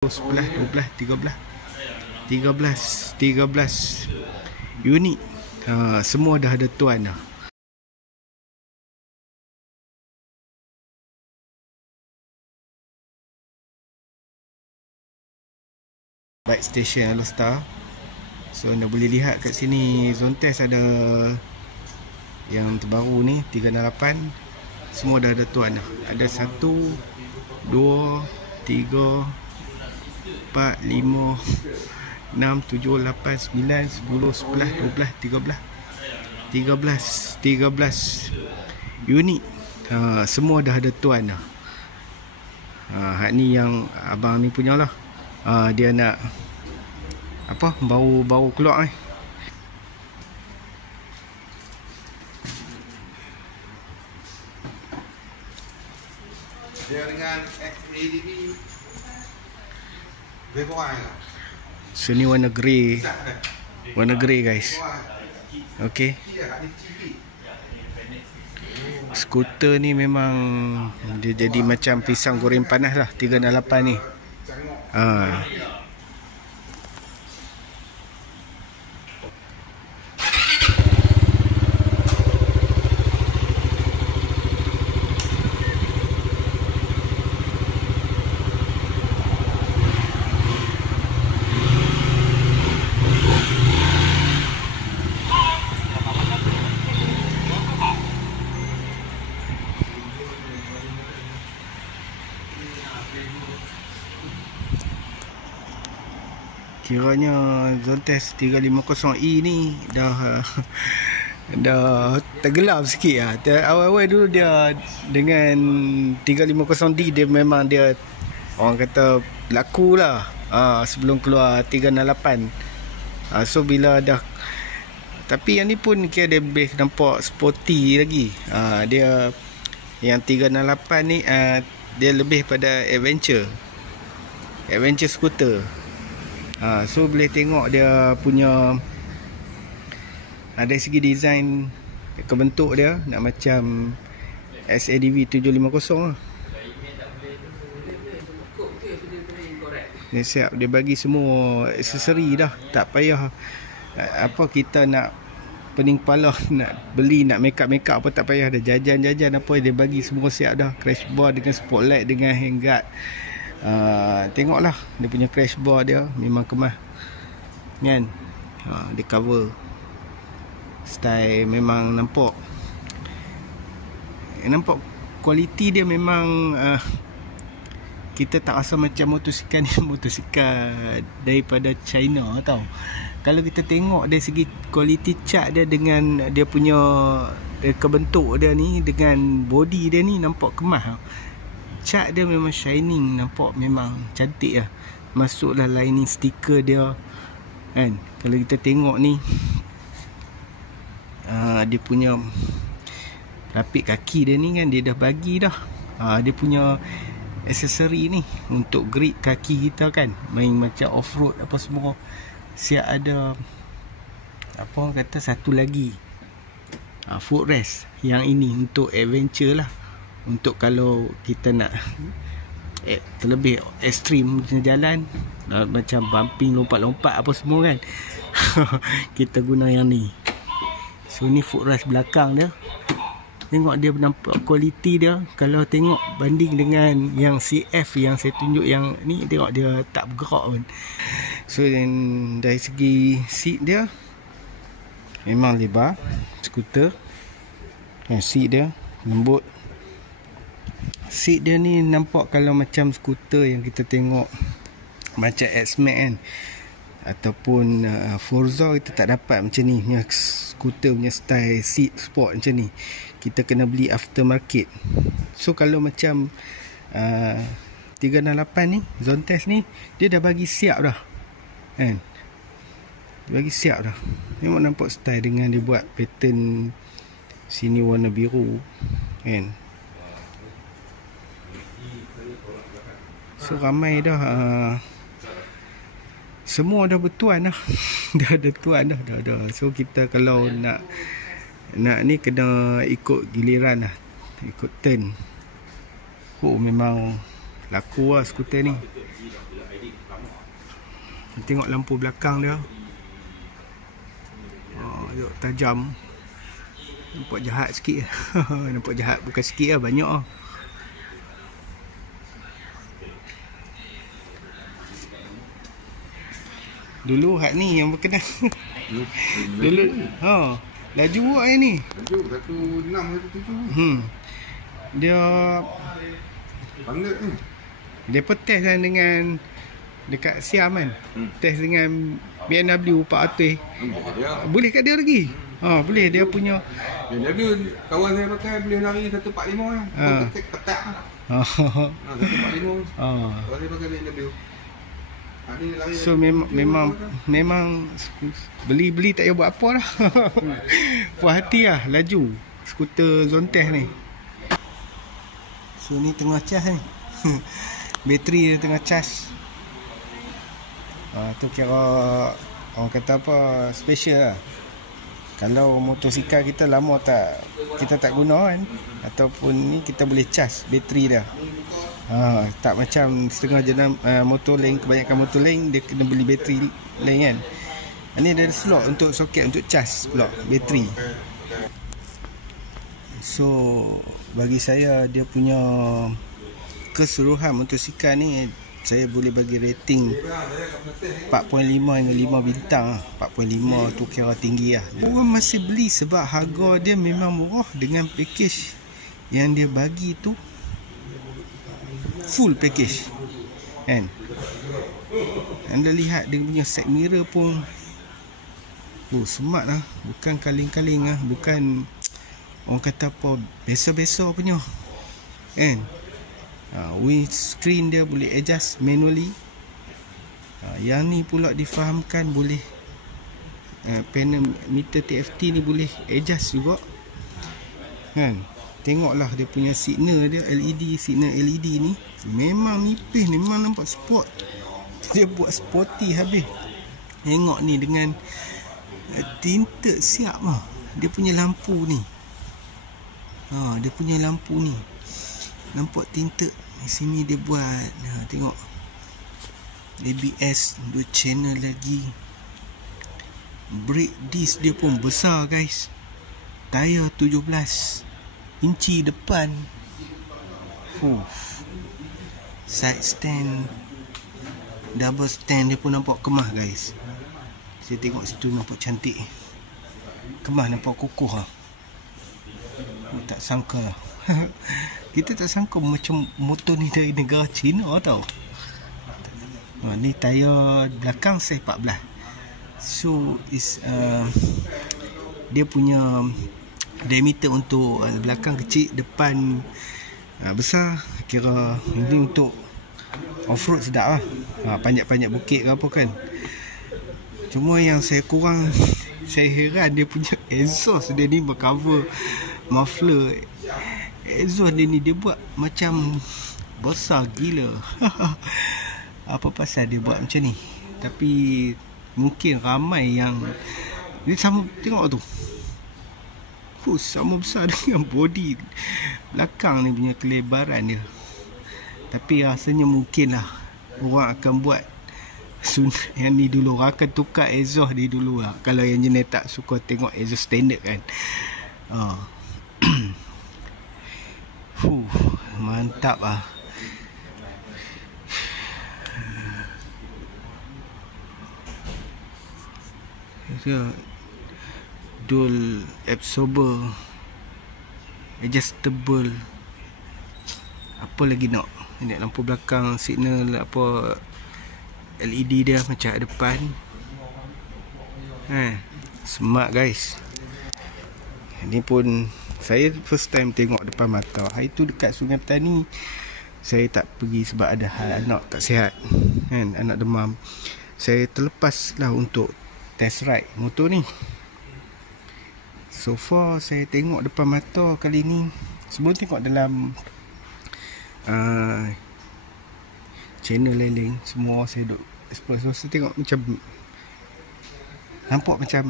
11, 12, 13 unit. Semua dah ada tuan dah. Bike station Alostar. So anda boleh lihat kat sini zone test ada yang terbaru ni 368. Semua dah ada tuan dah. Ada 1 2 3 4 5 6 7 8 9 10 11 12 13 unit. Semua dah ada tuan dah. Hak ni yang abang ni punya lah. Dia nak apa, baru keluar ni. Dia dengan ADV lebih kurang. So ni warna grey. Warna grey guys. Okay. Skuter ni memang dia jadi macam pisang goreng panas lah 368 ni. Kiranya zone test 350E ni dah tergelap sikit lah. Awal-awal dulu dia dengan 350D dia memang dia orang kata laku lah sebelum keluar 368. So bila dah, tapi yang ni pun kira dia lebih nampak sporty lagi. Dia yang 368 ni dia lebih pada adventure scooter. So boleh tengok dia punya dari segi design kebentuk dia nak macam SADV 750 lah. Dia siap, dia bagi semua aksesori dah. Tak payah apa kita nak pening kepala nak beli, nak make up apa, tak payah. Ada jajan apa dia bagi semua siap dah. Crash bar dengan spotlight dengan handguard. Tengoklah dia punya crash bar dia memang kemas kan. Dia cover style memang nampak kualiti dia memang kita tak rasa macam motosikal ni motosikal daripada China tau. Kalau kita tengok dari segi kualiti cat dia dengan dia punya kebentuk dia ni dengan body dia ni nampak kemas. Cat dia memang shining, nampak memang cantik lah. Masuklah lining stiker dia kan. Kalau kita tengok ni dia punya rapik kaki dia ni kan, dia dah bagi dah. Dia punya aksesori ni untuk grip kaki kita kan, main macam off-road apa semua. Siap ada apa orang kata satu lagi footrest. Yang ini untuk adventure lah. Untuk kalau kita nak terlebih ekstrim jalan macam bumping, lompat-lompat apa semua kan. Kita guna yang ni. So ni footrest belakang dia. Tengok dia nampak kualiti dia. Kalau tengok banding dengan yang CF yang saya tunjuk yang ni, tengok dia tak bergerak pun. So dari segi seat dia memang lebar skuter. Seat dia lembut. Seat dia ni nampak kalau macam skuter yang kita tengok macam X-Max kan, ataupun Forza, kita tak dapat macam ni punya skuter punya style seat sport macam ni. Kita kena beli aftermarket. So kalau macam 368 ni zone test ni, dia dah bagi siap dah kan. Dia bagi siap dah. Memang nampak style dengan dia buat pattern sini warna biru kan. So ramai dah semua dah bertuan dah. Dah ada tuan dah. So kita kalau nak ni kena ikut giliran lah, ikut turn. Memang laku lah skuter ni. Tengok lampu belakang dia. Tengok tajam. Nampak jahat sikit. Nampak jahat bukan sikit lah, banyak lah. Dulu hak ni yang berkenal. Dulu laju buat yang ni. Laju 16, 17. Dia Bangga ni. Depa test kan dengan dekat Siam kan. Test dengan BMW 400. Boleh kat dia lagi. Boleh dia punya. Dia ada kawan saya pakai boleh lari 145 lah. Ketak lah. 145. Kawan saya pakai BMW. So memang beli tak payah buat apa lah. Puas hati lah laju skuter Zontes ni. So ni tengah cas ni. Bateri dia tengah cas. Tu kira orang kata apa, special lah. Kalau motosikal kita lama kita tak guna kan, ataupun ni kita boleh cas bateri dia. Tak macam setengah jenam motor lain, kebanyakan motor lain dia kena beli bateri lain kan. Ni ada slot untuk soket untuk cas pula bateri. So bagi saya dia punya keseluruhan motosikal ni saya boleh bagi rating 4.5 hingga 5 bintang. 4.5 tu kira tinggi lah. Orang masih beli sebab harga dia memang murah dengan package yang dia bagi tu full package kan. Anda lihat dia punya side mirror pun smart lah. Bukan kaling-kaling lah. Bukan orang kata apa biasa-biasa punya kan. Windscreen dia boleh adjust manually. Yang ni pula difahamkan boleh panel meter TFT ni boleh adjust juga kan. Tengoklah dia punya signal dia, signal LED ni memang nipis, memang nampak sport. Dia buat sporty habis. Tengok ni dengan tinted siap lah. Dia punya lampu ni. Dia punya lampu ni nampak tinted. Di sini dia buat. Tengok ABS 2 channel lagi. Brake disc dia pun besar guys. Tayar 17 inci depan. Side stand, double stand dia pun nampak kemah guys. Saya tengok situ nampak cantik. Kemah nampak kokoh lah. Tak sangka lah. Kita tak sangka macam motor ni dari negara China tau. Ni tayar belakang saya 14. So is dia punya diameter untuk belakang kecil, depan besar. Kira ini untuk off-road sedap lah. Panjat-panjat bukit ke apa kan. Cuma yang saya kurang, saya heran dia punya exhaust dia ni bercover muffler. Exhaust dia ni dia buat macam besar gila. Apa pasal dia buat macam ni? Tapi mungkin ramai yang dia sama, tengok tu. Sama besar dengan body belakang ni punya kelebaran dia. Tapi rasanya mungkin lah orang akan buat yang ni dulu. Orang akan tukar exhaust ni dulu lah. Kalau yang jenis tak suka tengok exhaust standard kan. Mantap lah. Dual absorber, adjustable. Apa lagi nak? Ini lampu belakang, signal apa LED dia macam depan. Smart guys. Ini pun saya first time tengok depan mata. Hari tu dekat Sungai Petani saya tak pergi sebab ada hal anak tak sihat kan, anak demam. Saya terlepas lah untuk test ride motor ni. So far saya tengok depan mata kali ni. Sebelum tengok dalam channel lain semua saya duk explore. So saya tengok macam nampak macam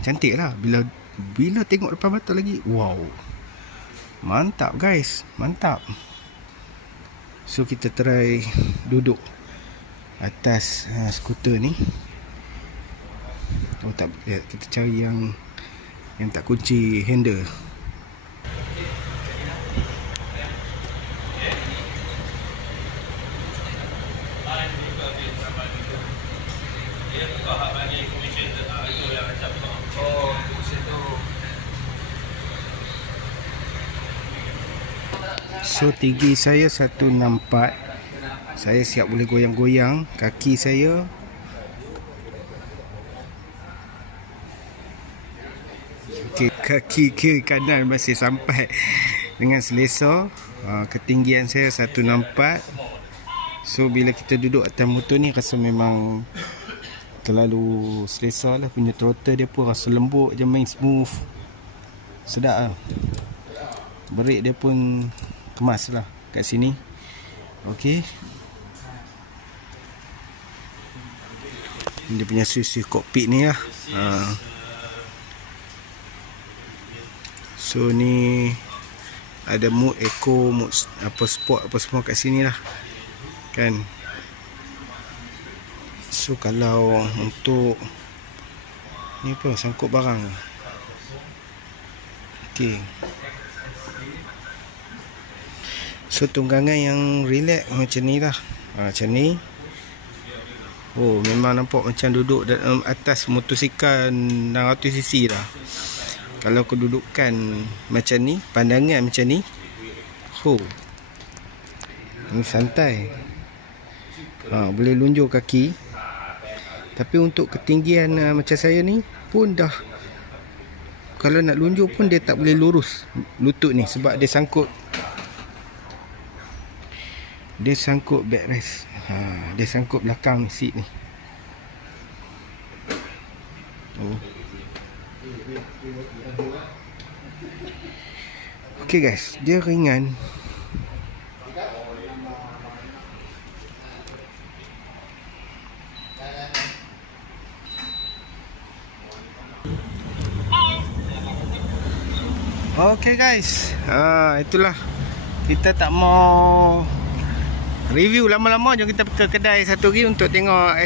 cantik lah. Bila tengok depan mata lagi, wow, mantap guys, mantap. So kita try duduk atas skuter ni. Oh tak, kita cari yang tak kunci handle. So tinggi saya 164. Saya siap boleh goyang-goyang kaki saya. Okay, kaki kiri kanan masih sampai dengan selesa. Ketinggian saya 164. So bila kita duduk atas motor ni rasa memang terlalu selesa lah. Punya throttle dia pun rasa lembut je, main smooth, sedap lah. Brake dia pun kemas lah kat sini. Ok, dia punya switch cockpit ni lah. So ni ada mode eco, mode apa sport apa semua kat sini lah kan. So kalau untuk ni apa, sangkut barang. Ok, so tunggangan yang relax macam ni lah. Macam ni. Oh memang nampak macam duduk dalam atas motosikal 600cc lah. Kalau kedudukan macam ni, pandangan macam ni, ni santai. Boleh lunjuk kaki. Tapi untuk ketinggian macam saya ni pun dah, kalau nak lunjuk pun dia tak boleh lurus lutut ni sebab dia sangkut backrest. Dia sangkut belakang seat ni. Okay guys, dia ringan. Okay guys, itulah, kita tak mau review lama-lama, jom kita ke kedai satu lagi untuk tengok